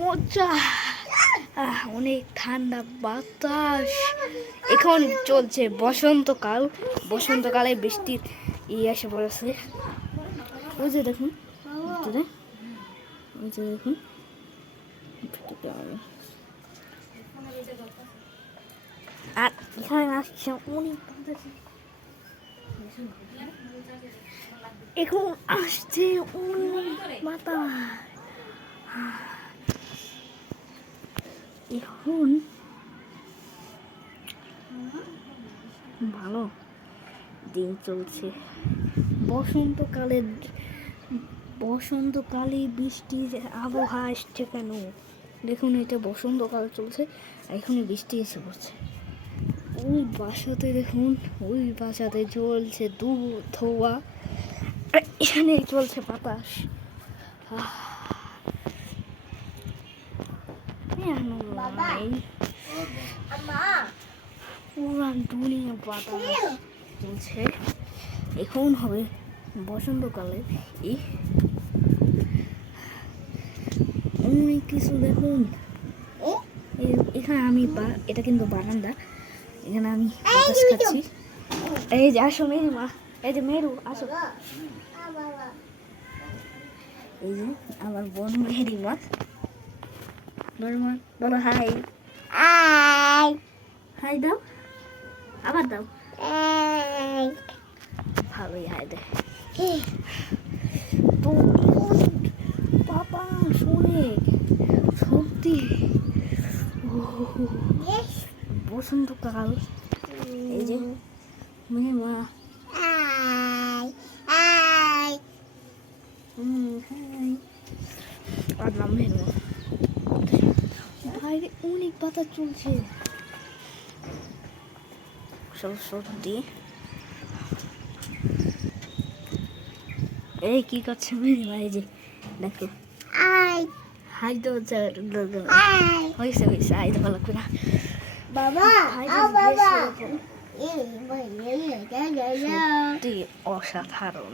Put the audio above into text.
মজা, অনেক ঠান্ডা বাতাস। এখন চলছে বসন্তকাল, বসন্তকালে বৃষ্টির এসে পড়েছে। ওই যে দেখুন, ওই যে দেখুন, আর এখানে আসছে অনেক এখন আসছে অনেক বাতাস। এখন ভালো দিন চলছে। বসন্তকালে বৃষ্টির আবহাওয়া আসছে কেন দেখুন, এটা বসন্তকাল চলছে, এখনই বৃষ্টি এসে পড়ছে। ওই বাসাতে দেখুন, ওই বাসাতে চলছে দুধ ধোয়া, এখানে চলছে বাতাস। পুরা দুনিয়া বাতাস চলছে। এখন হবে বসন্তকালে এই অনেক কিছু দেখুন। এখানে আমি এটা কিন্তু বারান্দা, এখানে আমি বাতাস খাচ্ছি। এই যে আসো মেরু মা, এই যে মেরু আসো, এই যে আমার বোন মেহেরি মা, বলো হাই। হাই দাও, আবার দাও, ভালোই হাই দে। তো বাবা শুনে সত্যি বসন্তকাল, এই যে মেয়ে মা, আর নাম মেয়ে মা। বাইরে অনেক বাতাস চলছে, সব সত্যি। এই কি করছে মেয়ে মা, এই যে দেখো, হাই তো হয়েছে হয়েছে, হাই তো ভালো করে বাবা, সত্যি অসাধারণ।